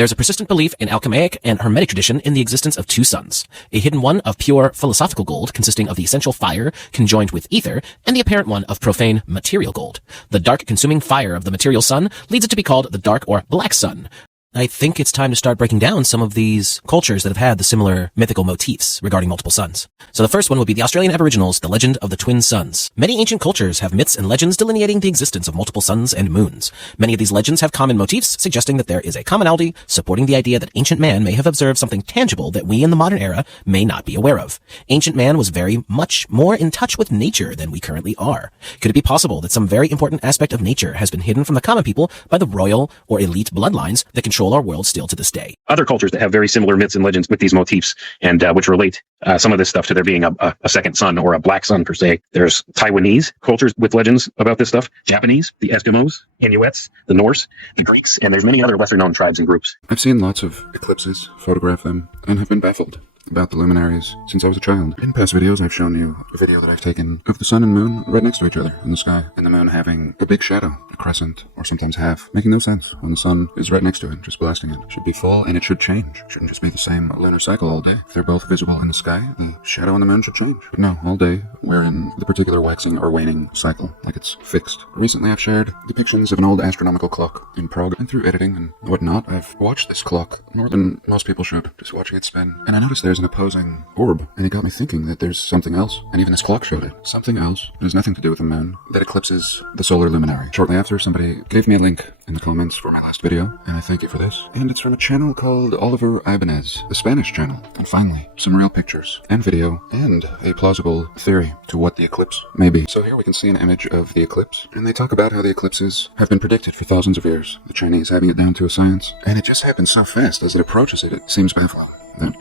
There's a persistent belief in alchemaic and hermetic tradition in the existence of two suns, a hidden one of pure philosophical gold consisting of the essential fire conjoined with ether, and the apparent one of profane material gold. The dark consuming fire of the material sun leads it to be called the dark or black sun. I think it's time to start breaking down some of these cultures that have had the similar mythical motifs regarding multiple suns. So the first one would be the Australian Aboriginals, the legend of the twin suns. Many ancient cultures have myths and legends delineating the existence of multiple suns and moons. Many of these legends have common motifs, suggesting that there is a commonality supporting the idea that ancient man may have observed something tangible that we in the modern era may not be aware of. Ancient man was very much more in touch with nature than we currently are. Could it be possible that some very important aspect of nature has been hidden from the common people by the royal or elite bloodlines that control our world still to this day? Other cultures that have very similar myths and legends with these motifs, and which relate some of this stuff to there being a second sun or a black sun per se. There's Taiwanese cultures with legends about this stuff, Japanese, the Eskimos, Inuits, the Norse, the Greeks, and there's many other lesser known tribes and groups. I've seen lots of eclipses, photographed them, and have been baffled about the luminaries since I was a child. In past videos, I've shown you a video that I've taken of the sun and moon right next to each other in the sky, and the moon having a big shadow, a crescent, or sometimes half, making no sense when the sun is right next to it, just blasting it. It should be full, and it should change. It shouldn't just be the same lunar cycle all day. If they're both visible in the sky, the shadow on the moon should change. But no, all day, we're in the particular waxing or waning cycle, like it's fixed. Recently, I've shared depictions of an old astronomical clock in Prague, and through editing and whatnot, I've watched this clock more than most people should, just watching it spin. And I noticed there's an opposing orb, and it got me thinking that there's something else, and even this clock showed it. Something else that has nothing to do with the moon, that eclipses the solar luminary. Shortly after, somebody gave me a link in the comments for my last video, and I thank you for this. And it's from a channel called Oliver Ibanez, a Spanish channel. And finally, some real pictures, and video, and a plausible theory to what the eclipse may be. So here we can see an image of the eclipse, and they talk about how the eclipses have been predicted for thousands of years, the Chinese having it down to a science, and it just happens so fast as it approaches it, it seems baffling.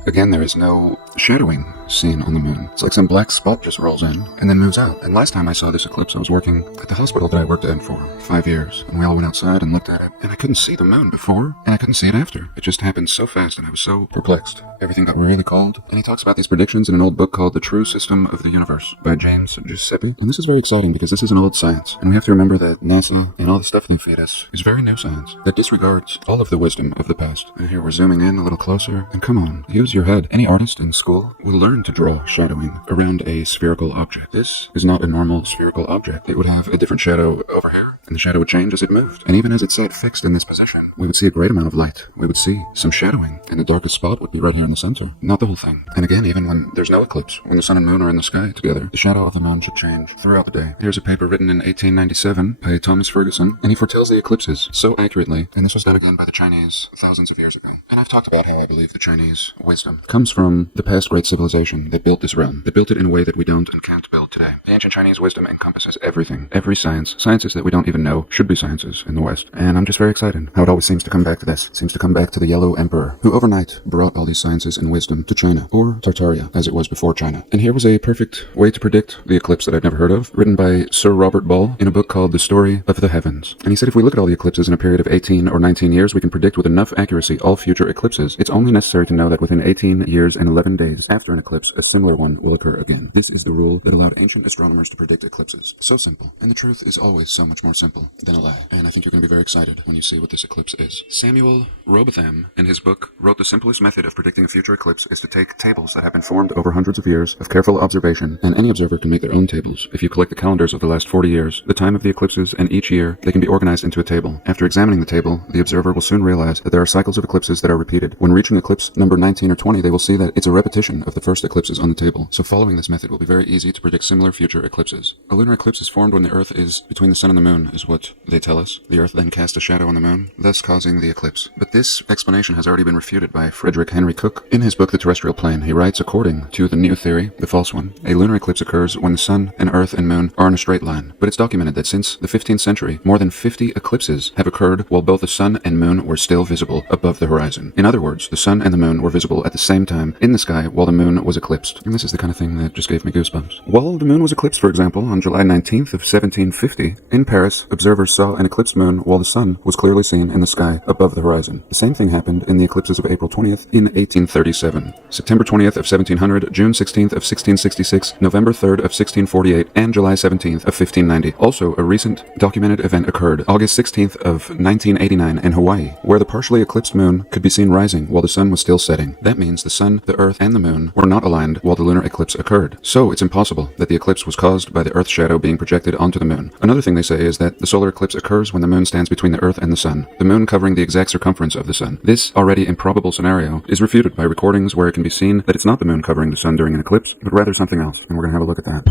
Again, there is no shadowing seen on the moon. It's like some black spot just rolls in and then moves out. And last time I saw this eclipse, I was working at the hospital that I worked at for 5 years. And we all went outside and looked at it. And I couldn't see the moon before, and I couldn't see it after. It just happened so fast, and I was so perplexed. Everything got really cold. And he talks about these predictions in an old book called The True System of the Universe by James Giuseppe. And this is very exciting because this is an old science. And we have to remember that NASA and all the stuff they feed us is very new science that disregards all of the wisdom of the past. And here we're zooming in a little closer. And come on, use your head. Any artist in school will learn to draw shadowing around a spherical object. This is not a normal spherical object. It would have a different shadow over here, and the shadow would change as it moved. And even as it sat fixed in this position, we would see a great amount of light. We would see some shadowing, and the darkest spot would be right here in the center, not the whole thing. And again, even when there's no eclipse, when the sun and moon are in the sky together, the shadow of the moon should change throughout the day. Here's a paper written in 1897 by Thomas Ferguson, and he foretells the eclipses so accurately, and this was done again by the Chinese thousands of years ago. And I've talked about how I believe the Chinese wisdom comes from the past great civilization that built this realm, that built it in a way that we don't and can't build today. The ancient Chinese wisdom encompasses everything, every science, sciences that we don't even know should be sciences in the West. And I'm just very excited how it always seems to come back to this. It seems to come back to the Yellow Emperor, who overnight brought all these sciences and wisdom to China, or Tartaria, as it was before China. And here was a perfect way to predict the eclipse that I'd never heard of, written by Sir Robert Ball in a book called The Story of the Heavens. And he said if we look at all the eclipses in a period of 18 or 19 years, we can predict with enough accuracy all future eclipses. It's only necessary to know that within 18 years and 11 days after an eclipse, a similar one will occur again. This is the rule that allowed ancient astronomers to predict eclipses. So simple. And the truth is always so much more simple than a lie. And I think you're going to be very excited when you see what this eclipse is. Samuel Robotham, in his book, wrote the simplest method of predicting a future eclipse is to take tables that have been formed over hundreds of years of careful observation, and any observer can make their own tables. If you collect the calendars of the last 40 years, the time of the eclipses, and each year, they can be organized into a table. After examining the table, the observer will soon realize that there are cycles of eclipses that are repeated. When reaching eclipse number 19 or 20, they will see that it's a repetition of the first eclipses on the table. So following this method will be very easy to predict similar future eclipses. A lunar eclipse is formed when the Earth is between the sun and the moon, is what they tell us. The Earth then casts a shadow on the moon, thus causing the eclipse. But this explanation has already been refuted by Frederick Henry Cook. In his book, The Terrestrial Plane, he writes, according to the new theory, the false one, a lunar eclipse occurs when the sun and Earth and moon are in a straight line. But it's documented that since the 15th century, more than 50 eclipses have occurred while both the sun and moon were still visible above the horizon. In other words, the sun and the moon were visible at the same time in the sky while the moon was eclipsed. And this is the kind of thing that just gave me goosebumps. While the moon was eclipsed, for example, on July 19th of 1750, in Paris, eclipse, observers saw an eclipsed moon while the sun was clearly seen in the sky above the horizon. The same thing happened in the eclipses of April 20th in 1837, September 20th of 1700, June 16th of 1666, November 3rd of 1648, and July 17th of 1590. Also, a recent documented event occurred August 16th of 1989 in Hawaii, where the partially eclipsed moon could be seen rising while the sun was still setting. That means the sun, the earth, and the moon were not aligned while the lunar eclipse occurred. So it's impossible that the eclipse was caused by the earth's shadow being projected onto the moon. Another thing they say is that the solar eclipse occurs when the moon stands between the earth and the sun, the moon covering the exact circumference of the sun. This already improbable scenario is refuted by recordings where it can be seen that it's not the moon covering the sun during an eclipse, but rather something else, and we're going to have a look at that.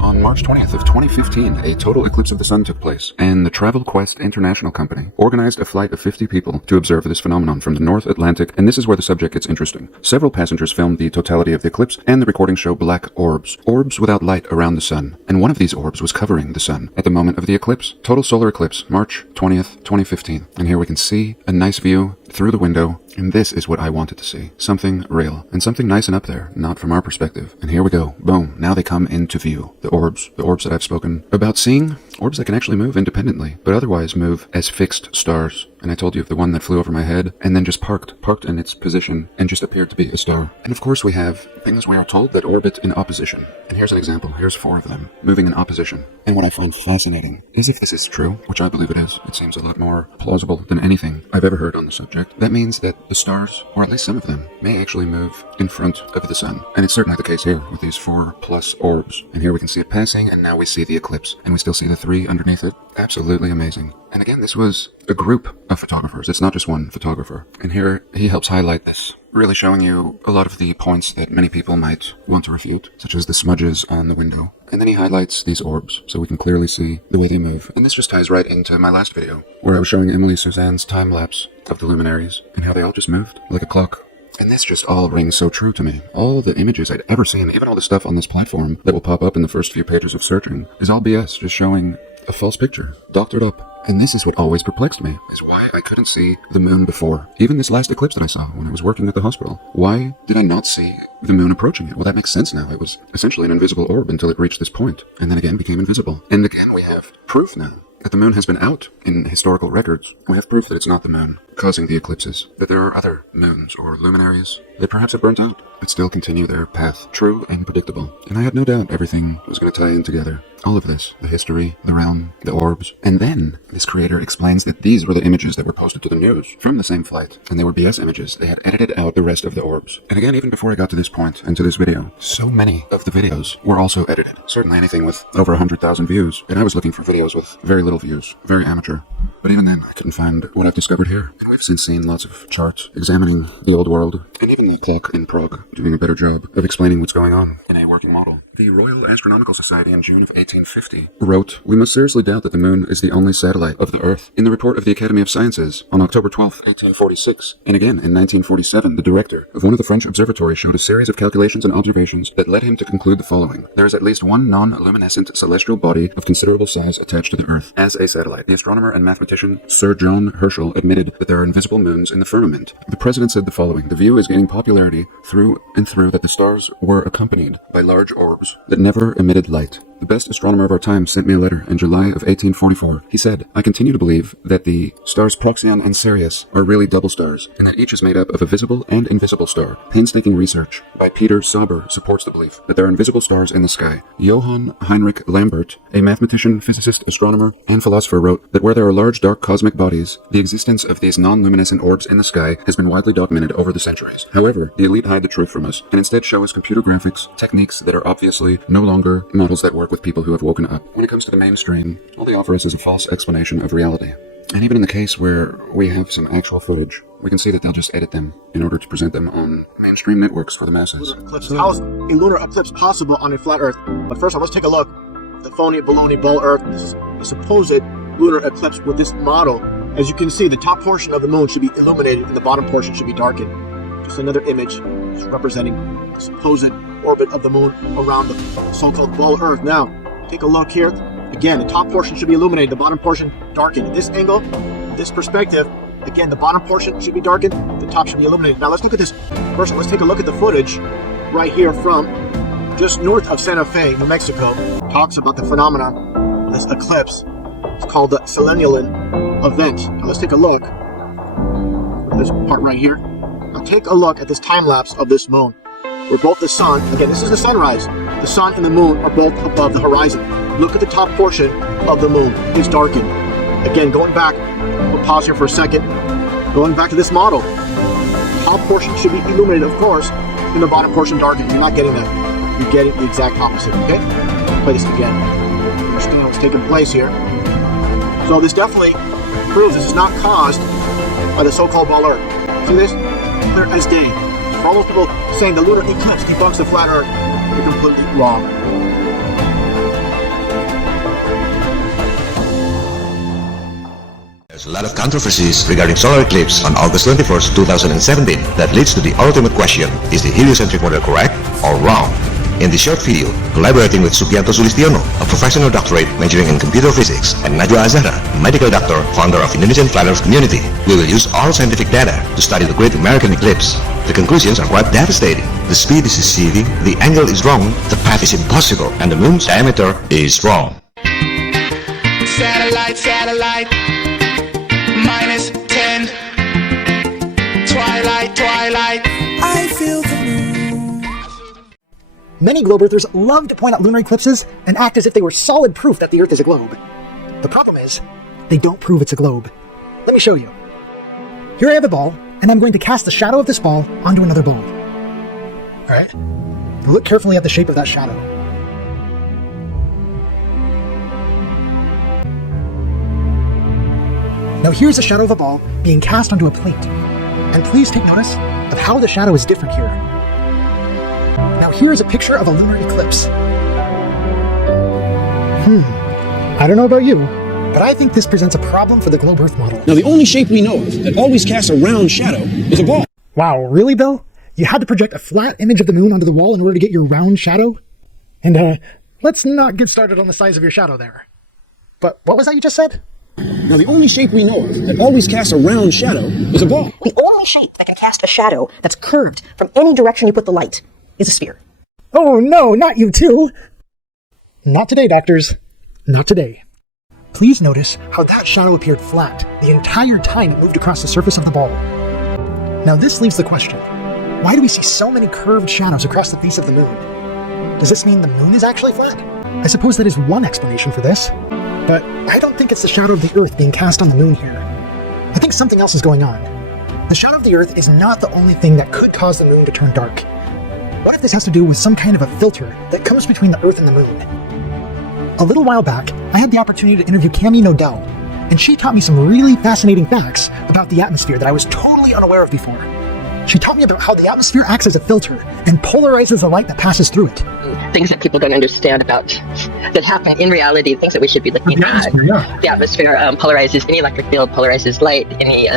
On March 20th of 2015, a total eclipse of the sun took place, and the Travel Quest International Company organized a flight of 50 people to observe this phenomenon from the North Atlantic, and this is where the subject gets interesting. Several passengers filmed the totality of the eclipse, and the recordings show black orbs without light around the sun, and one of these orbs was covering the sun at the moment of the eclipse. Total solar eclipse, March 20th, 2015. And here we can see a nice view through the window, and this is what I wanted to see. Something real, and something nice and up there, not from our perspective. And here we go. Boom. Now they come into view. The orbs that I've spoken about seeing, orbs that can actually move independently, but otherwise move as fixed stars. And I told you of the one that flew over my head, and then just parked in its position, and just appeared to be a star. And of course we have things we are told that orbit in opposition. And here's an example. Here's 4 of them, moving in opposition. And what I find fascinating is if this is true, which I believe it is, it seems a lot more plausible than anything I've ever heard on the subject. That means that the stars, or at least some of them, may actually move in front of the sun. And it's certainly the case here with these 4+ orbs. And here we can see it passing, and now we see the eclipse. And we still see the 3 underneath it. Absolutely amazing. And again, this was a group of photographers. It's not just one photographer. And here he helps highlight this, really showing you a lot of the points that many people might want to refute, such as the smudges on the window. And then he highlights these orbs, so we can clearly see the way they move. And this just ties right into my last video, where I was showing Emily Suzanne's time-lapse of the luminaries, and how they all just moved like a clock. And this just all rings so true to me. All the images I'd ever seen, even all the stuff on this platform that will pop up in the first few pages of searching, is all BS, just showing a false picture, doctored up. And this is what always perplexed me, is why I couldn't see the moon before. Even this last eclipse that I saw when I was working at the hospital. Why did I not see the moon approaching it? Well, that makes sense now. It was essentially an invisible orb until it reached this point, and then again became invisible. And again, we have proof now that the moon has been out in historical records. We have proof that it's not the moon causing the eclipses, that there are other moons or luminaries that perhaps have burnt out, but still continue their path, true and predictable. And I had no doubt everything was going to tie in together. All of this, the history, the realm, the orbs. And then this creator explains that these were the images that were posted to the news from the same flight, and they were BS images. They had edited out the rest of the orbs. And again, even before I got to this point and to this video, so many of the videos were also edited. Certainly anything with over 100,000 views. And I was looking for videos with very little views, very amateur. But even then, I couldn't find what I've discovered here. And we've since seen lots of charts examining the old world, and even the clock in Prague doing a better job of explaining what's going on in a working model. The Royal Astronomical Society in June of 1850 wrote, "We must seriously doubt that the moon is the only satellite of the Earth." In the report of the Academy of Sciences on October 12, 1846, and again in 1947, the director of one of the French observatories showed a series of calculations and observations that led him to conclude the following. There is at least one non-luminescent celestial body of considerable size attached to the Earth as a satellite. The astronomer and mathematician Sir John Herschel admitted that there are invisible moons in the firmament. The president said the following: "The view is gaining popularity through and through that the stars were accompanied by large orbs that never emitted light. The best astronomer of our time sent me a letter in July of 1844. He said, 'I continue to believe that the stars Procyon and Sirius are really double stars, and that each is made up of a visible and invisible star. Painstaking research by Peter Sauber supports the belief that there are invisible stars in the sky.' Johann Heinrich Lambert, a mathematician, physicist, astronomer, and philosopher, wrote that where there are large dark cosmic bodies, the existence of these non-luminescent orbs in the sky has been widely documented over the centuries. However, the elite hide the truth from us, and instead show us computer graphics, techniques that are obviously no longer models that work with people who have woken up. When it comes to the mainstream, all they offer us is a false explanation of reality. And even in the case where we have some actual footage, we can see that they'll just edit them in order to present them on mainstream networks for the masses." Lunar eclipse. How is a lunar eclipse possible on a flat Earth? But first, let's take a look. The phony, baloney, bull Earth. This is a supposed lunar eclipse with this model. As you can see, the top portion of the moon should be illuminated and the bottom portion should be darkened. Just another image representing the supposed orbit of the moon around the so-called bull Earth. Now, take a look here. Again, the top portion should be illuminated, the bottom portion darkened. This angle, this perspective, again, the bottom portion should be darkened, the top should be illuminated. Now let's look at this. First, let's take a look at the footage right here from just north of Santa Fe, New Mexico. Talks about the phenomena of this eclipse. It's called the selenial event. Now let's take a look at this part right here. Now take a look at this time lapse of this moon, where both the sun, again, this is the sunrise, the sun and the moon are both above the horizon. Look at the top portion of the moon. It's darkened. Again, going back, we'll pause here for a second. Going back to this model. The top portion should be illuminated, of course, and the bottom portion darkened. You're not getting that. You're getting the exact opposite, okay? Play this again. Understand what's taking place here. So this definitely proves this is not caused by the so-called ball Earth. See this? Clear as day. For all those people saying the lunar eclipse debunks the flat Earth, you're completely wrong. There's a lot of controversies regarding solar eclipse on August 21st, 2017 that leads to the ultimate question, is the heliocentric model correct or wrong? In this short video, collaborating with Sugianto Sulistiono, a professional doctorate majoring in computer physics, and Najwa Azhara, a medical doctor, founder of Indonesian Flat Earth Community, we will use all scientific data to study the Great American Eclipse. The conclusions are quite devastating. The speed is deceiving, the angle is wrong, the path is impossible, and the moon's diameter is wrong. Satellite, minus 10, twilight, I feel the moon. Many globe earthers love to point out lunar eclipses and act as if they were solid proof that the Earth is a globe. The problem is, they don't prove it's a globe. Let me show you. Here I have a ball, and I'm going to cast the shadow of this ball onto another ball. Alright? Look carefully at the shape of that shadow. Now here's a shadow of a ball being cast onto a plate. And please take notice of how the shadow is different here. Now here is a picture of a lunar eclipse. I don't know about you, but I think this presents a problem for the globe Earth model. Now, the only shape we know of that always casts a round shadow is a ball. Wow, really, Bill? You had to project a flat image of the moon onto the wall in order to get your round shadow? And, let's not get started on the size of your shadow there. But what was that you just said? Now, the only shape we know of that always casts a round shadow is a ball. The only shape that can cast a shadow that's curved from any direction you put the light is a sphere. Oh no, not you too! Not today, doctors. Not today. Please notice how that shadow appeared flat the entire time it moved across the surface of the ball. Now this leaves the question, why do we see so many curved shadows across the face of the moon? Does this mean the moon is actually flat? I suppose that is one explanation for this, but I don't think it's the shadow of the Earth being cast on the moon here. I think something else is going on. The shadow of the Earth is not the only thing that could cause the moon to turn dark. What if this has to do with some kind of a filter that comes between the Earth and the moon? A little while back, I had the opportunity to interview Cami Nodell, and she taught me some really fascinating facts about the atmosphere that I was totally unaware of before. She taught me about how the atmosphere acts as a filter and polarizes the light that passes through it. Things that people don't understand about that happen in reality, things that we should be looking at. The atmosphere polarizes any electric field, polarizes light, any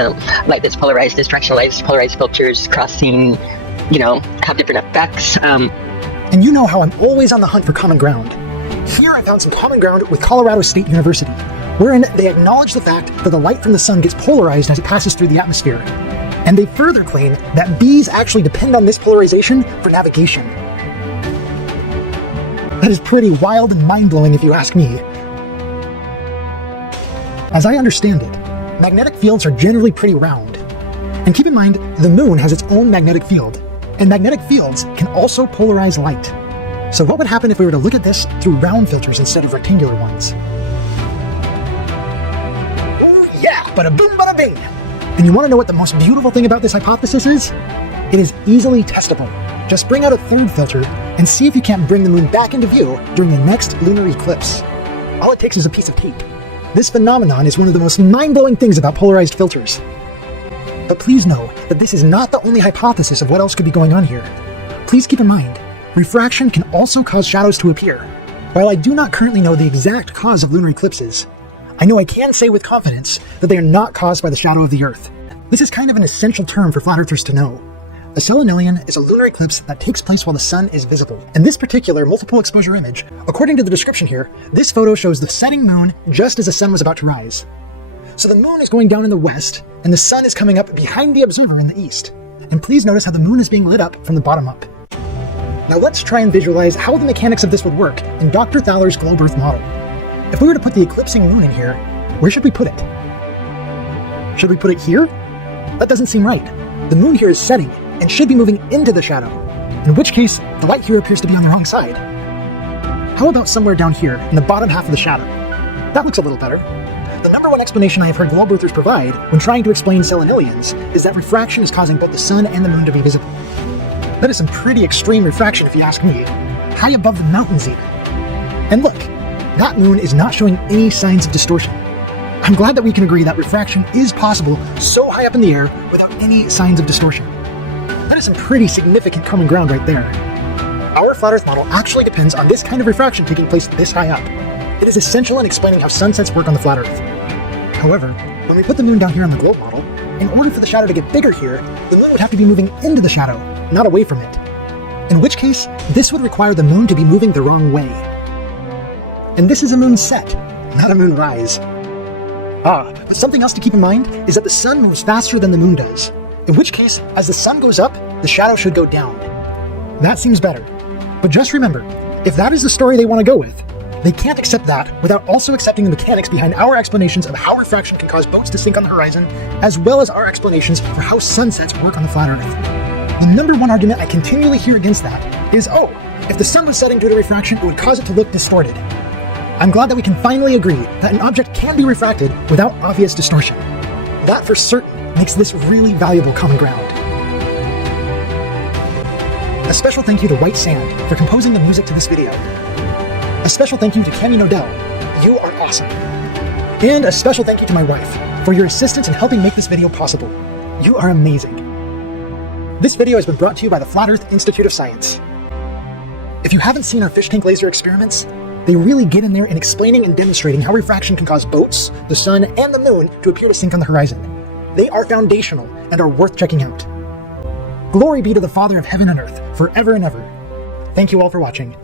light that's polarized is directional lights, polarized filters, crossing, have different effects. And you know how I'm always on the hunt for common ground. Here I found some common ground with Colorado State University, wherein they acknowledge the fact that the light from the sun gets polarized as it passes through the atmosphere. And they further claim that bees actually depend on this polarization for navigation. That is pretty wild and mind-blowing if you ask me. As I understand it, magnetic fields are generally pretty round. And keep in mind, the moon has its own magnetic field, and magnetic fields can also polarize light. So what would happen if we were to look at this through round filters instead of rectangular ones? Oh yeah, bada boom, bada bing! And you want to know what the most beautiful thing about this hypothesis is? It is easily testable. Just bring out a third filter and see if you can't bring the moon back into view during the next lunar eclipse. All it takes is a piece of tape. This phenomenon is one of the most mind-blowing things about polarized filters. But please know that this is not the only hypothesis of what else could be going on here. Please keep in mind, refraction can also cause shadows to appear. While I do not currently know the exact cause of lunar eclipses, I know I can say with confidence that they are not caused by the shadow of the Earth. This is kind of an essential term for flat earthers to know. A selenilion is a lunar eclipse that takes place while the sun is visible. In this particular multiple exposure image, according to the description here, this photo shows the setting moon just as the sun was about to rise. So the moon is going down in the west, and the sun is coming up behind the observer in the east. And please notice how the moon is being lit up from the bottom up. Now let's try and visualize how the mechanics of this would work in Dr. Thaler's globe Earth model. if we were to put the eclipsing moon in here, where should we put it? Should we put it here? That doesn't seem right. The moon here is setting and should be moving into the shadow, in which case the light here appears to be on the wrong side. How about somewhere down here in the bottom half of the shadow? That looks a little better. The number one explanation I have heard globe earthers provide when trying to explain selenilians is that refraction is causing both the sun and the moon to be visible. That is some pretty extreme refraction if you ask me, high above the mountains even. And look, that moon is not showing any signs of distortion. I'm glad that we can agree that refraction is possible so high up in the air without any signs of distortion. That is some pretty significant common ground right there. Our flat Earth model actually depends on this kind of refraction taking place this high up. It is essential in explaining how sunsets work on the flat Earth. However, when we put the moon down here on the globe model, in order for the shadow to get bigger here, the moon would have to be moving into the shadow, not away from it. In which case, this would require the moon to be moving the wrong way. And this is a moon set, not a moon rise. But something else to keep in mind is that the sun moves faster than the moon does, in which case, as the sun goes up, the shadow should go down. That seems better. But just remember, if that is the story they want to go with, they can't accept that without also accepting the mechanics behind our explanations of how refraction can cause boats to sink on the horizon, as well as our explanations for how sunsets work on the flat Earth. The number one argument I continually hear against that is, if the sun was setting due to refraction, it would cause it to look distorted. I'm glad that we can finally agree that an object can be refracted without obvious distortion. That for certain makes this really valuable common ground. A special thank you to White Sand for composing the music to this video. A special thank you to Cami Nodell. You are awesome. And a special thank you to my wife for your assistance in helping make this video possible. You are amazing. This video has been brought to you by the Flat Earth Institute of Science. If you haven't seen our fish tank laser experiments, they really get in there in explaining and demonstrating how refraction can cause boats, the sun, and the moon to appear to sink on the horizon. They are foundational and are worth checking out. Glory be to the Father of heaven and earth, forever and ever. Thank you all for watching.